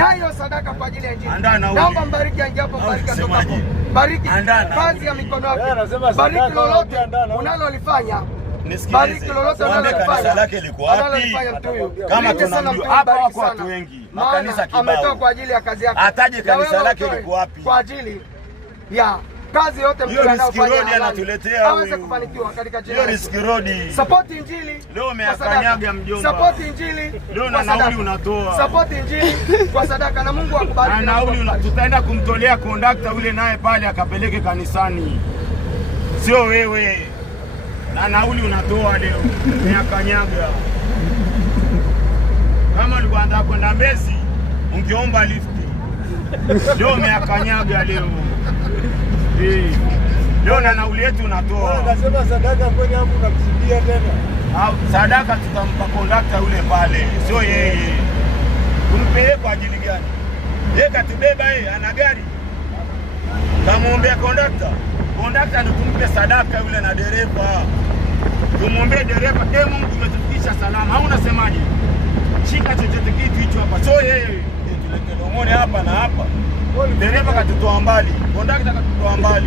nayo sadaka kwa ajili ya Injili. Naomba mbariki anjapo, mbariki atokapo, bariki kazi ya mikono yako, bariki lolote unalolifanya, bariki lolote unalolifanya. Lake liko wapi? Kama tunamjua hapa, wako watu wengi, makanisa kibao, ametoa kwa ajili ya kazi yake. Ataje kanisa lake liko wapi? Kwa ajili ya kazi yote mnayofanya anatuletea aweze kufanikiwa katika jina. Hiyo risk road. Support Injili. Leo umeakanyaga mjomba. Support Injili. Leo na nauli unatoa. Support Injili kwa sadaka na Mungu akubariki. Na nauli tutaenda kumtolea kondakta yule naye pale akapeleke kanisani. Sio wewe. Na nauli unatoa leo. Umeakanyaga. Kama ulikuwa unataka kwenda Mbezi, ungeomba lift. Leo umeakanyaga leo. Leo na nauli yetu unatoa. Akasema sadaka kwani hapo unakusudia tena? Sadaka tutampa kondakta yule pale, sio yeye. Tumpeleke kwa ajili gani? Yeye katubeba, yeye ana gari. Kamwombea kondakta. Kondakta ndo tumpe sadaka yule na dereva. Tumwombee dereva, Mungu umetufikisha salama. Au unasemaje? Shika chochote kitu hicho hapa. Sio yeye. Tulete domoni hapa na hapa. Dereva katutoa mbali, kondakta katutoa mbali.